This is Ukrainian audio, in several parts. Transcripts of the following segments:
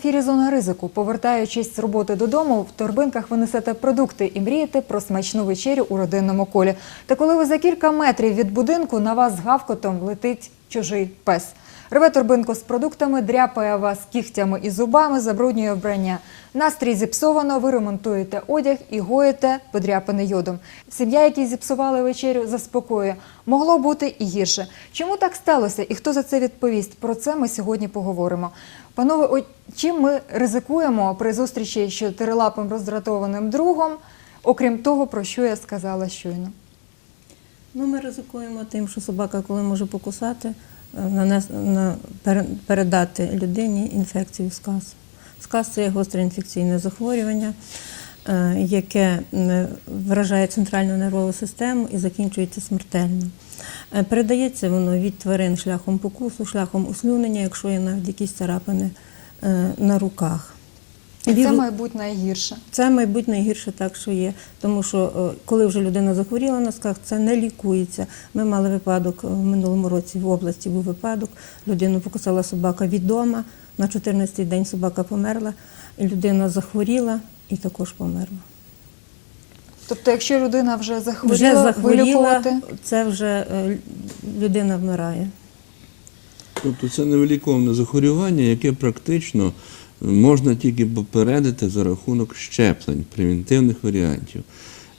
ефірі Зона ризику. Повертаючись з роботи додому, в торбинках ви несете продукти і мрієте про смачну вечерю у родинному колі. Та коли ви за кілька метрів від будинку на вас з гавкотом летить чужий пес. Рве торбинку з продуктами, дряпає вас кігтями і зубами, забруднює вбрання. Настрій зіпсовано, ви ремонтуєте одяг і гоїте подряпаний йодом. Сім'я, якій зіпсували вечерю, заспокоює. Могло бути і гірше. Чому так сталося і хто за це відповість? Про це ми сьогодні поговоримо. Панове, чим ми ризикуємо при зустрічі з чотирилапим роздратованим другом, окрім того, про що я сказала щойно? Ну, ми ризикуємо тим, що собака, коли може покусати, е, нанес, на, пере- передати людині інфекцію сказ. Сказ це гостре інфекційне захворювання, яке вражає центральну нервову систему і закінчується смертельно. Е, Передається воно від тварин шляхом покусу, шляхом услюнення, якщо є навіть якісь царапини е, на руках. Це, мабуть, найгірше. це, мабуть, найгірше так, що є. Тому що е, коли вже людина захворіла на сках, це не лікується. Ми мали випадок е, в минулому році в області був випадок. Людину покусала собака відома. На 14-й день собака померла, людина захворіла і також померла. Тобто, якщо людина вже захворіла, Вже захворіла, вилікувати? це вже е, людина вмирає. Тобто це невиліковне захворювання, яке практично можна тільки попередити за рахунок щеплень, превентивних варіантів.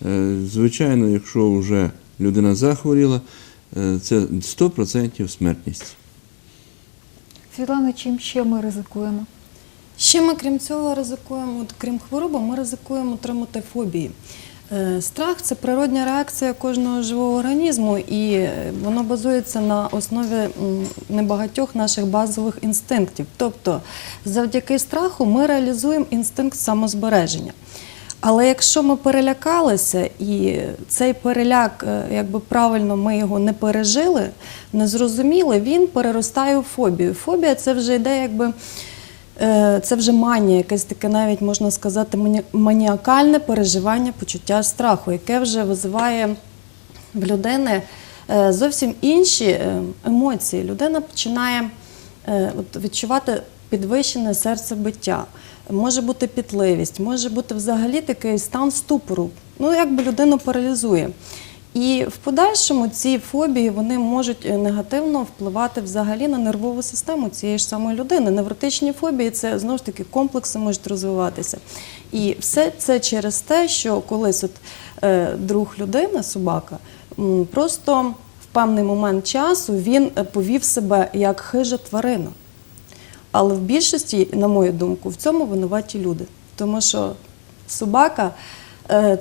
Е, Звичайно, якщо вже людина захворіла, е, це 100% смертність. Світлана, чим ще ми ризикуємо? Ще ми, крім цього, ризикуємо, крім хвороби, ми ризикуємо отримати фобії. Е, Страх це природня реакція кожного живого організму, і е, воно базується на основі небагатьох наших базових інстинктів. Тобто, завдяки страху ми реалізуємо інстинкт самозбереження. Але якщо ми перелякалися, і цей переляк, е, якби правильно ми його не пережили, не зрозуміли, він переростає у фобію. Фобія це вже йде якби. Е, Це вже манія, якесь таке навіть можна сказати, мані- маніакальне переживання почуття страху, яке вже визиває в людини е, зовсім інші е, емоції. Людина починає відчувати підвищене серцебиття, може бути пітливість, може бути взагалі такий стан ступору. Ну, якби людину паралізує. І в подальшому ці фобії вони можуть е, негативно впливати взагалі на нервову систему цієї ж самої людини. Невротичні фобії це знову ж таки комплекси можуть розвиватися. І все це через те, що колись от е, друг людини, собака, просто в певний момент часу він е, повів себе як хижа тварина. Але в більшості, на мою думку, в цьому винуваті люди. Тому що собака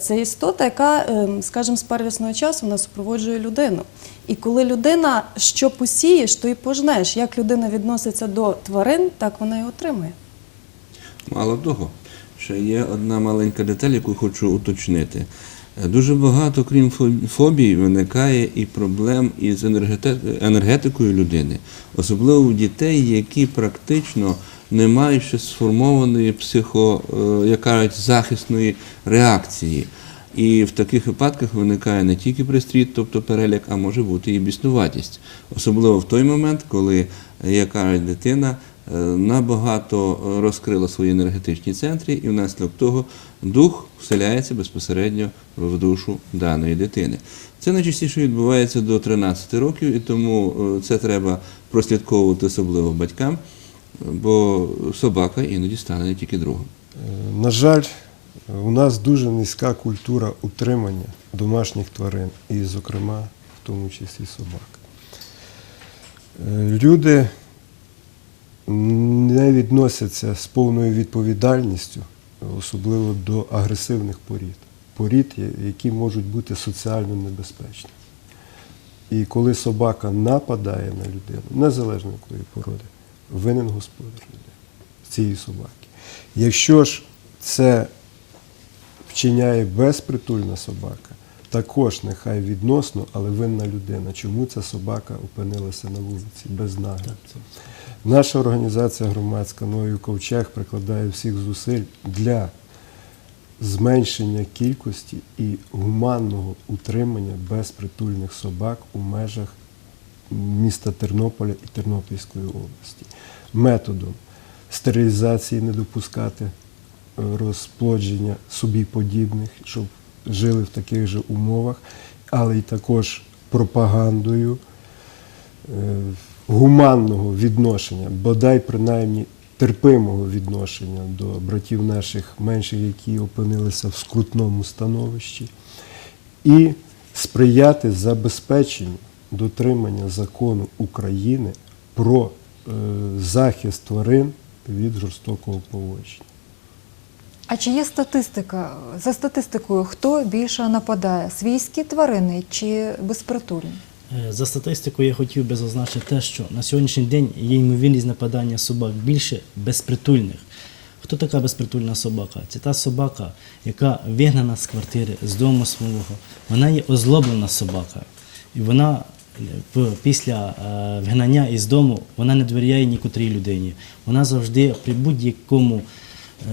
це істота, яка, е, скажімо, з первісного часу вона супроводжує людину. І коли людина що посієш, то і пожнеш. Як людина відноситься до тварин, так вона і отримує. Мало того, ще є одна маленька деталь, яку хочу уточнити. Е, Дуже багато, крім фо- фобій, виникає і проблем із енергетикою людини, особливо у дітей, які практично не мають ще сформованої психо, е, як кажуть, захисної реакції. І в таких випадках виникає не тільки пристрій, тобто переляк, а може бути і біснуватість. Особливо в той момент, коли, як кажуть, дитина е, набагато розкрила свої енергетичні центри, і внаслідок того дух вселяється безпосередньо в душу даної дитини. Це найчастіше відбувається до 13 років, і тому е, це треба прослідковувати особливо батькам, бо собака іноді стане не тільки другом. Е, На жаль, у нас дуже низька культура утримання домашніх тварин, і, зокрема, в тому числі собак. Е, Люди не відносяться з повною відповідальністю, особливо до агресивних порід. Порід, які можуть бути соціально небезпечними. І коли собака нападає на людину, незалежно якої породи, винен господар цієї собаки. Якщо ж це вчиняє безпритульна собака, також нехай відносно, але винна людина. Чому ця собака опинилася на вулиці без нагляду? Наша організація громадська Новий Ковчег прикладає всіх зусиль для зменшення кількості і гуманного утримання безпритульних собак у межах міста Тернополя і Тернопільської області. Методом стерилізації не допускати е, розплодження собі подібних, щоб жили в таких же умовах, але й також пропагандою е, гуманного відношення, бодай принаймні терпимого відношення до братів наших менших, які опинилися в скрутному становищі, і сприяти забезпеченню дотримання закону України про е, захист тварин від жорстокого поводження. А чи є статистика? За статистикою, хто більше нападає? Свійські тварини чи безпритульні? Е, За статистикою я хотів би зазначити те, що на сьогоднішній день є ймовірність нападання собак більше безпритульних. Хто така безпритульна собака? Це та собака, яка вигнана з квартири, з дому свого. Вона є озлоблена собака. І вона після вгнання вигнання із дому вона не довіряє нікотрій людині. Вона завжди при будь-якому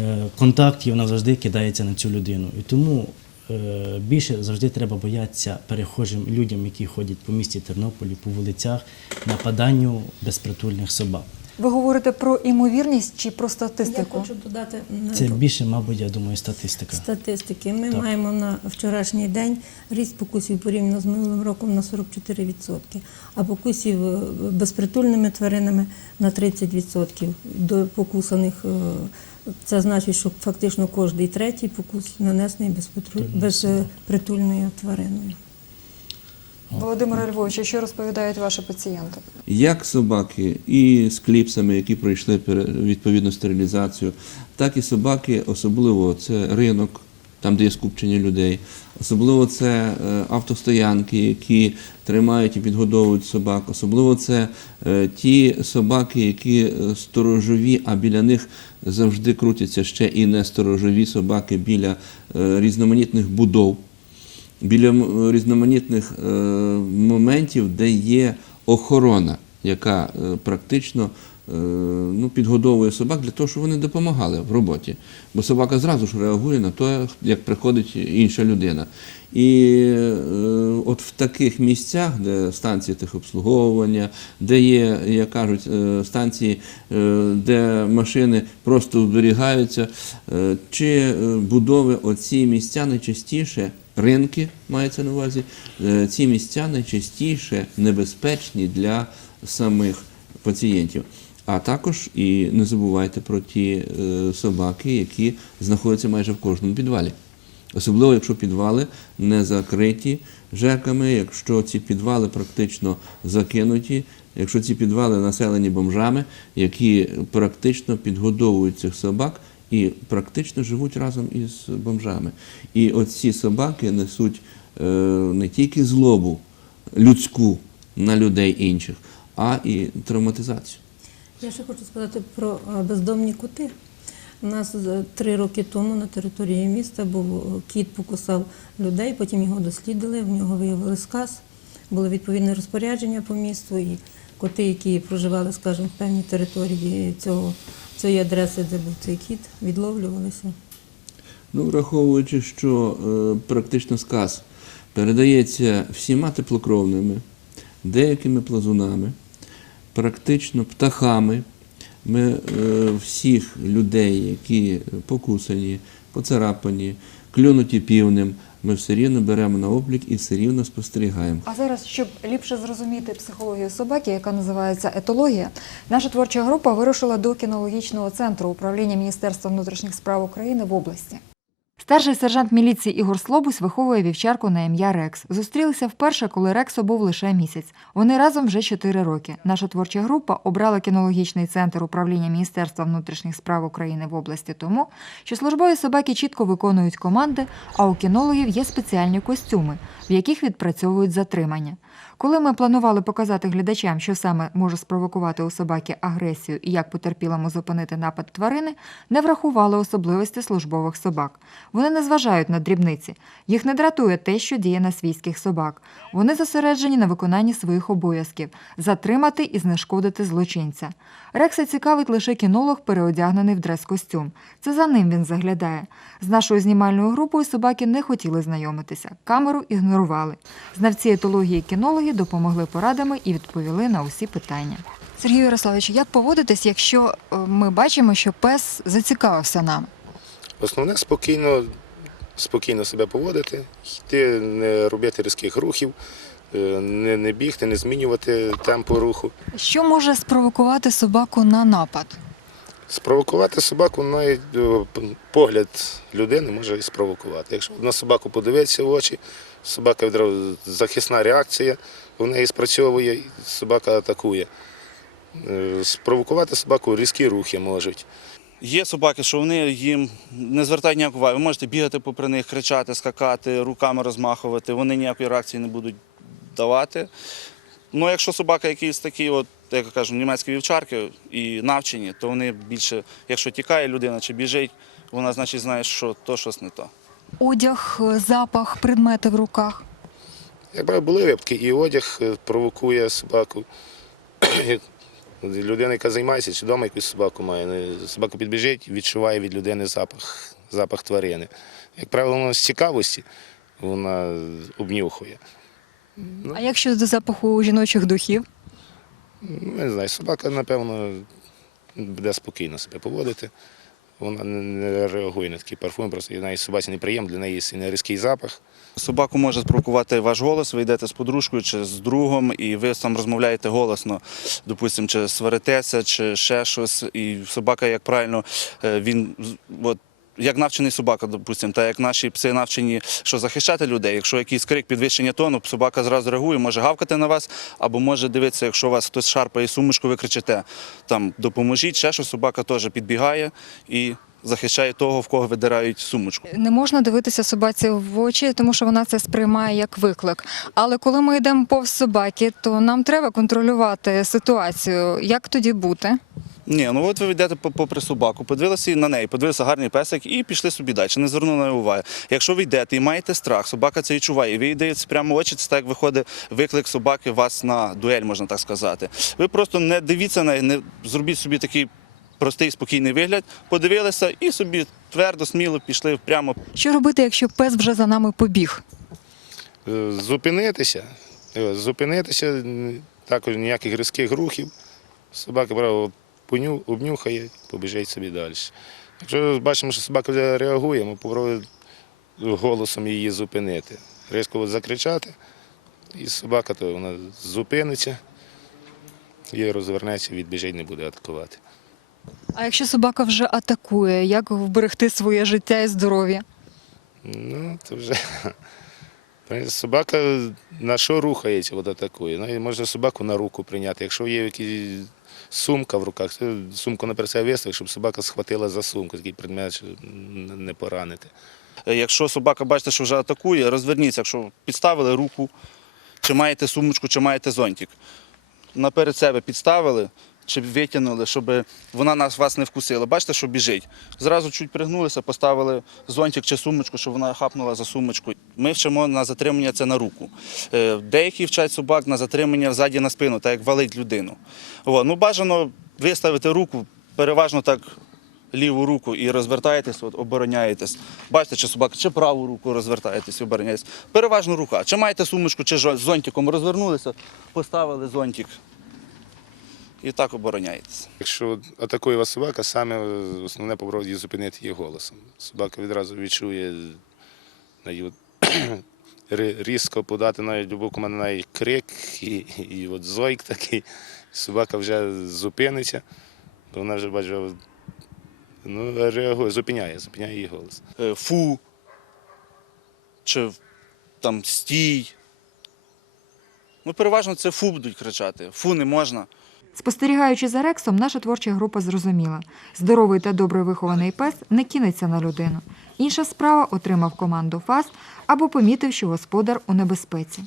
е, контакті вона завжди кидається на цю людину. І тому е, більше завжди треба боятися перехожим людям, які ходять по місті Тернополі, по вулицях, нападанню безпритульних собак. Ви говорите про імовірність чи про Я статистику? хочу додати е, Це більше, мабуть, я думаю, статистика. статистики. Ми Так. маємо на вчорашній день ріст покусів порівняно з минулим роком на 44%, а покусів е, безпритульними тваринами на 30% до покусаних. е, Це значить, що фактично кожний третій покус нанесений безпритульною твариною. Володимир Львович, що розповідають ваші пацієнти? як собаки і з кліпсами, які пройшли відповідну стерилізацію, так і собаки, особливо це ринок, там, де є скупчення людей, особливо це е, автостоянки, які тримають і підгодовують собак, особливо це е, ті собаки, які е, сторожові, а біля них завжди крутяться ще і не сторожові собаки біля різноманітних будов біля різноманітних е, моментів, де є охорона, яка е, практично е, ну, підгодовує собак для того, щоб вони допомагали в роботі. Бо собака зразу ж реагує на те, як приходить інша людина. І е, от в таких місцях, де станції техобслуговування, де є, як кажуть, е, станції, е, де машини просто зберігаються, е, чи е, будови, оці місця найчастіше ринки мається на увазі, е, ці місця найчастіше небезпечні для самих пацієнтів. А також і не забувайте про ті е, собаки, які знаходяться майже в кожному підвалі. Особливо, якщо підвали не закриті жеками, якщо ці підвали практично закинуті, якщо ці підвали населені бомжами, які практично підгодовують цих собак і практично живуть разом із бомжами. І оці собаки несуть е, не тільки злобу людську на людей інших, а і травматизацію. Я ще хочу сказати про е, бездомні коти. У нас е, три роки тому на території міста був кіт покусав людей, потім його дослідили, в нього виявили сказ, було відповідне розпорядження по місту, і коти, які проживали, скажімо, в певній території цього, цієї адреси, де був цей кіт, відловлювалися. Ну, враховуючи, що е, практично сказ передається всіма теплокровними, деякими плазунами, практично птахами. Ми е, всіх людей, які покусані, поцарапані, клюнуті півнем, ми все рівно беремо на облік і все рівно спостерігаємо. А зараз, щоб ліпше зрозуміти психологію собаки, яка називається етологія, наша творча група вирушила до кінологічного центру управління Міністерства внутрішніх справ України в області. Старший сержант міліції Ігор Слобус виховує вівчарку на ім'я Рекс. Зустрілися вперше, коли Рексу був лише місяць. Вони разом вже чотири роки. Наша творча група обрала кінологічний центр управління Міністерства внутрішніх справ України в області тому, що службові собаки чітко виконують команди, а у кінологів є спеціальні костюми, в яких відпрацьовують затримання. Коли ми планували показати глядачам, що саме може спровокувати у собаки агресію і як потерпілому зупинити напад тварини, не врахували особливості службових собак. Вони не зважають на дрібниці. Їх не дратує те, що діє на свійських собак. Вони зосереджені на виконанні своїх обов'язків затримати і знешкодити злочинця. Рекса цікавить лише кінолог, переодягнений в дрес-костюм. Це за ним він заглядає. З нашою знімальною групою собаки не хотіли знайомитися, камеру ігнорували. Знавці етології і кінологи допомогли порадами і відповіли на усі питання. Сергій Ярославович, як поводитись, якщо е, ми бачимо, що пес зацікавився нами? Основне спокійно, спокійно себе поводити, йти, не робити різких рухів, е, не, не бігти, не змінювати темпу руху. Що може спровокувати собаку на напад? Спровокувати собаку навіть е, погляд людини може і спровокувати. Якщо на собаку подивитися в очі, собака відразу захисна реакція, в неї спрацьовує, собака атакує. Е, Спровокувати собаку різкі рухи можуть. Є собаки, що вони їм не звертають ніяку увагу. Ви можете бігати попри них, кричати, скакати, руками розмахувати, вони ніякої реакції не будуть давати. Ну, якщо собака якийсь такий, от, як я кажу, німецькі вівчарки і навчені, то вони більше, якщо тікає людина чи біжить, вона значить знає, що то щось не то. Одяг, е, запах, предмети в руках. Як правило, були випадки, і одяг е, провокує собаку. Людина, яка займається, чи вдома якусь собаку має, собака підбіжить, відчуває від людини запах, запах тварини. Як правило, вона з цікавості вона обнюхує. А як щодо запаху жіночих духів? Ну, не знаю, собака, напевно, буде спокійно себе поводити. Вона не- не реагує на такий парфум, просто і навіть собаці неприємно, для неї є різкий запах. Собаку може спровокувати ваш голос, ви йдете з подружкою чи з другом, і ви там розмовляєте голосно, допустимо, чи сваритеся, чи ще щось. І собака, як правильно, е, він от, як навчений собака, допустимо, та як наші пси навчені, що захищати людей. Якщо якийсь крик підвищення тону, собака зразу реагує, може гавкати на вас, або може дивитися, якщо вас хтось шарпає сумочку, ви кричите там допоможіть, ще що собака теж підбігає і захищає того, в кого видирають сумочку. Не можна дивитися собаці в очі, тому що вона це сприймає як виклик. Але коли ми йдемо повз собаки, то нам треба контролювати ситуацію. Як тоді бути? Ні, ну от ви йдете попри собаку, подивилися на неї, подивилися гарний песик і пішли собі далі, не звернули на неї уваги. Якщо ви йдете і маєте страх, собака це відчуває, і ви йдете прямо в очі, це так виходить виклик собаки вас на дуель, можна так сказати. Ви просто не дивіться на неї, не зробіть собі такий простий, спокійний вигляд, подивилися і собі твердо, сміло пішли прямо Що робити, якщо пес вже за нами побіг? Е, Зупинитися, е, зупинитися, також ніяких різких рухів. Собака право обнюхає, побіжить собі далі. Якщо бачимо, що собака вже реагує, ми попробуємо голосом її зупинити. Різко закричати, і собака то вона зупиниться і розвернеться, відбіжить, не буде атакувати. А якщо собака вже атакує, як вберегти своє життя і здоров'я? Ну, то вже. Собака на що рухається, от атакує. Навіть можна собаку на руку прийняти. Якщо є якась сумка в руках, сумку на себе виставив, щоб собака схватила за сумку, такий предмет, щоб не поранити. Е, Якщо собака бачите, що вже атакує, розверніться, якщо підставили руку, чи маєте сумочку, чи маєте зонтик. Наперед себе підставили чи витягнули, щоб вона нас вас не вкусила. Бачите, що біжить. Зразу чуть пригнулися, поставили зонтик чи сумочку, щоб вона хапнула за сумочку. Ми вчимо на затримання це на руку. Е, Деякі вчать собак на затримання ззаді на спину, так як валить людину. О, ну, бажано виставити руку, переважно так ліву руку і розвертаєтесь, от, обороняєтесь. Бачите, чи собака, чи праву руку розвертаєтесь, обороняєтесь. Переважно рука. Чи маєте сумочку, чи зонтиком розвернулися, поставили зонтик і так обороняєтесь. Якщо атакує вас собака, саме основне попробувати її зупинити її голосом. Собака відразу відчує різко подати навіть любу команду, навіть крик і, і от зойк такий. Собака вже зупиниться, бо вона вже бачить, ну, реагує, зупиняє, зупиняє її голос. Е, Фу, чи там стій. Ну, переважно це фу будуть кричати. Фу не можна. Спостерігаючи за Рексом, наша творча група зрозуміла: здоровий та добре вихований пес не кинеться на людину. Інша справа отримав команду фас або помітив, що господар у небезпеці.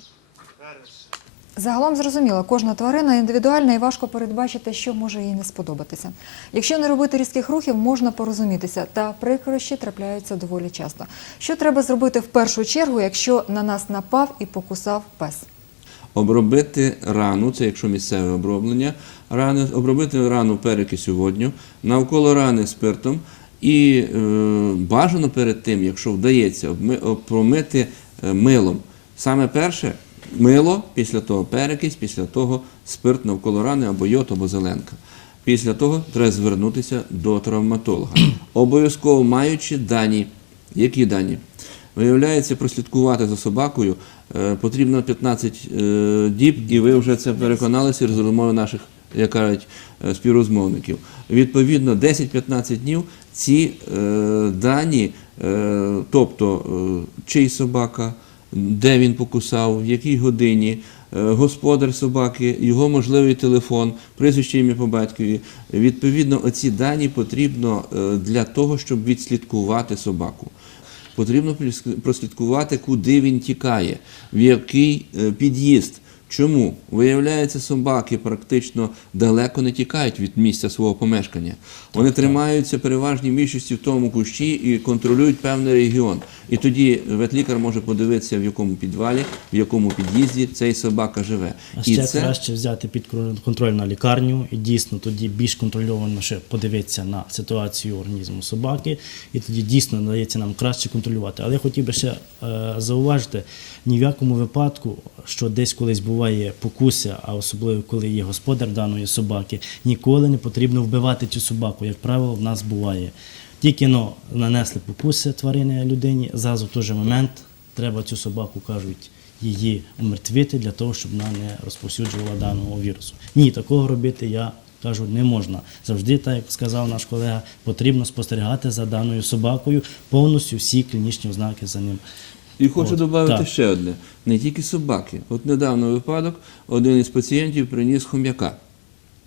Загалом зрозуміло, кожна тварина індивідуальна і важко передбачити, що може їй не сподобатися. Якщо не робити різких рухів, можна порозумітися, та прикрощі трапляються доволі часто. Що треба зробити в першу чергу, якщо на нас напав і покусав пес? Обробити рану, це якщо місцеве оброблення, рани, обробити рану перекисю водню, навколо рани спиртом і е, бажано перед тим, якщо вдається, промити е, милом. Саме перше, мило, після того перекись, після того спирт навколо рани або йод, або зеленка. Після того треба звернутися до травматолога. Обов'язково маючи дані. Які дані? Виявляється, прослідкувати за собакою е, потрібно 15 е, діб, і ви вже це переконалися з розмови наших, як кажуть, е, співрозмовників. Відповідно, 10-15 днів ці е, дані, е, тобто чий собака, де він покусав, в якій годині, господар собаки, його можливий телефон, прізвище ім'я по батькові. Відповідно, оці дані потрібно для того, щоб відслідкувати собаку. Потрібно прослідкувати, куди він тікає, в який під'їзд. Чому? Виявляється, собаки практично далеко не тікають від місця свого помешкання. Вони тримаються переважній більшості в тому кущі і контролюють певний регіон. І тоді ветлікар може подивитися, в якому підвалі, в якому під'їзді цей собака живе. А і ще краще взяти під кон- контроль на лікарню і дійсно тоді більш контрольовано ще подивитися на ситуацію організму собаки, і тоді дійсно надається нам краще контролювати. Але я хотів би ще е, зауважити, ні в якому випадку, що десь колись буває покуся, а особливо коли є господар даної собаки, ніколи не потрібно вбивати цю собаку. Як правило, в нас буває. Тільки но нанесли покуси тварини людині, зразу в той же момент треба цю собаку кажуть її умертвити для того, щоб вона не розповсюджувала даного вірусу. Ні, такого робити я кажу не можна. Завжди, так як сказав наш колега, потрібно спостерігати за даною собакою повністю всі клінічні ознаки за ним. І хочу От, додати так. ще одне: не тільки собаки. От недавно випадок, один із пацієнтів приніс хом'яка.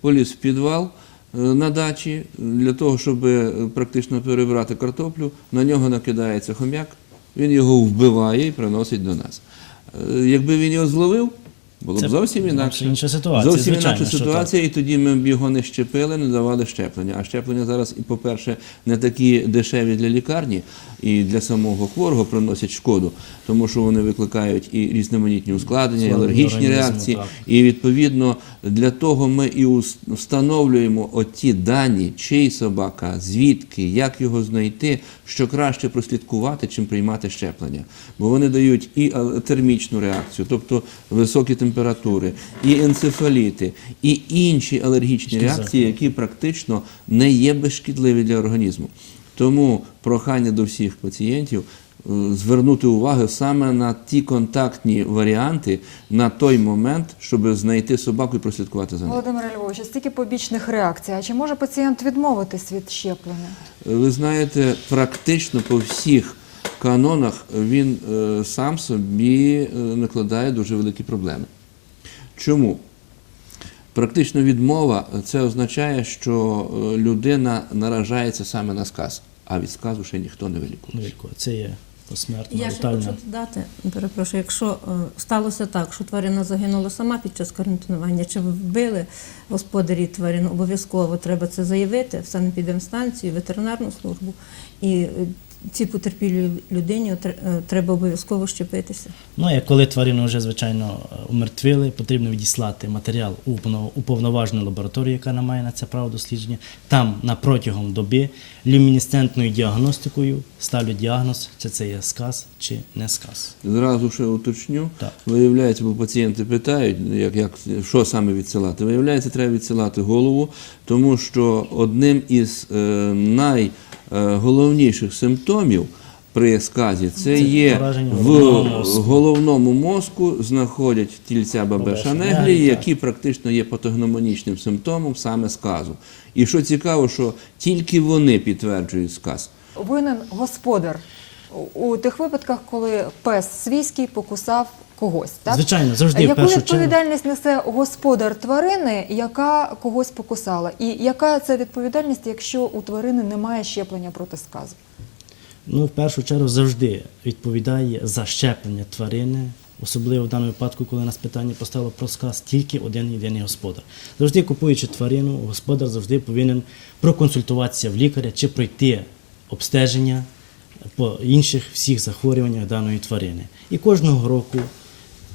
Поліз в підвал е, на дачі для того, щоб е, практично перебрати картоплю. На нього накидається хом'як, він його вбиває і приносить до нас. Е, Якби він його зловив, було Це б зовсім інакше. інша ситуація, Зовсім звичайно, інакша ситуація, і тоді ми б його не щепили, не давали щеплення. А щеплення зараз, і, по-перше, не такі дешеві для лікарні і для самого хворого приносять шкоду, тому що вони викликають і різноманітні ускладнення, і алергічні реакції. так. І відповідно для того ми і встановлюємо оті дані, чий собака, звідки, як його знайти, що краще прослідкувати, чим приймати щеплення. Бо вони дають і термічну реакцію, тобто високі температури, і енцефаліти, і інші алергічні реакції, які практично не є безшкідливі для організму. Тому прохання до всіх пацієнтів е, звернути увагу саме на ті контактні варіанти на той момент, щоб знайти собаку і прослідкувати за нею. Володимир Львович, стільки побічних реакцій. А чи може пацієнт відмовитись від щеплення? Ви знаєте, практично по всіх канонах він е, сам собі е, накладає дуже великі проблеми. Чому? Практично відмова це означає, що е, людина наражається саме на сказ, а від сказу ще ніхто не вилікує. Це є посмертна Я ще хочу додати, перепрошую, якщо е, сталося так, що тварина загинула сама під час карантинування, чи вбили господарі тварину, обов'язково треба це заявити в санепідемстанцію, ветеринарну службу. І е, цій потерпілій людині е, треба обов'язково щепитися. Ну, як коли тварину вже, звичайно, умертвили, потрібно відіслати матеріал у повно- уповноважену лабораторію, яка не має на це право дослідження. Там на протягом доби люмінесцентною діагностикою ставлять діагноз, чи це є сказ, чи не сказ. Зразу ще уточню. Так. Виявляється, бо пацієнти питають, як, як, що саме відсилати. Виявляється, треба відсилати голову, тому що одним із е, найголовніших симптомів при сказі це є в головному мозку знаходять тільця бабеша Бабеша неглі, неглі, які практично є патогномонічним симптомом саме сказу. І що цікаво, що тільки вони підтверджують сказ. Винен господар у тих випадках, коли пес свійський покусав когось. Так? Звичайно, завжди в Яку першу чергу. відповідальність несе господар тварини, яка когось покусала? І яка це відповідальність, якщо у тварини немає щеплення проти сказу? Ну, в першу чергу завжди відповідає за щеплення тварини, особливо в даному випадку, коли нас питання поставило про сказ, тільки один єдиний господар. Завжди купуючи тварину, господар завжди повинен проконсультуватися в лікаря чи пройти обстеження по інших всіх захворюваннях даної тварини. І кожного року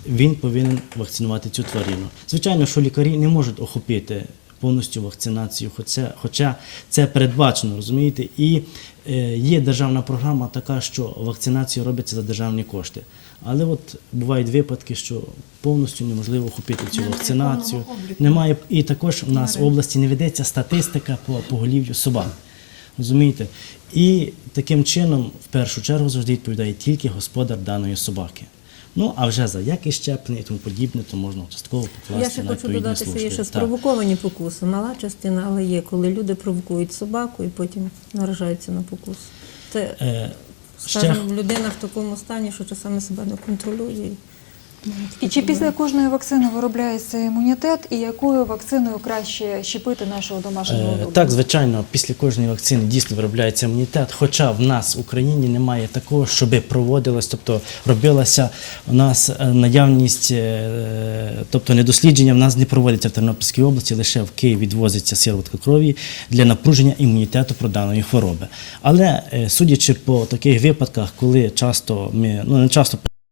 він повинен вакцинувати цю тварину. Звичайно, що лікарі не можуть охопити повністю вакцинацію. Хоча, хоча це передбачено, розумієте? І е, є державна програма така, що вакцинація робиться за державні кошти. Але от бувають випадки, що повністю неможливо охопити цю вакцинацію. Немає і також у нас в області не ведеться статистика по поголів'ю собак. Розумієте? І таким чином, в першу чергу, завжди відповідає тільки господар даної собаки. Ну, а вже за якість щеплення і тому подібне, то можна частково покласти Я ще на хочу додати, що є ще спровоковані покуси. Мала частина, але є, коли люди провокують собаку і потім наражаються на покус. Це, Е, ще людина в такому стані, що часами себе не контролює. І чи після кожної вакцини виробляється імунітет, і якою вакциною краще щепити нашого домашнього Е, улюбленця? Так, звичайно, після кожної вакцини дійсно виробляється імунітет. Хоча в нас в Україні немає такого, щоби проводилось, тобто робилася у нас е, наявність, е, тобто недослідження в нас не проводиться в Тернопільській області, лише в Київ відвозиться сироватка крові для напруження імунітету про даної хвороби. Але е, судячи по таких випадках, коли часто ми ну не часто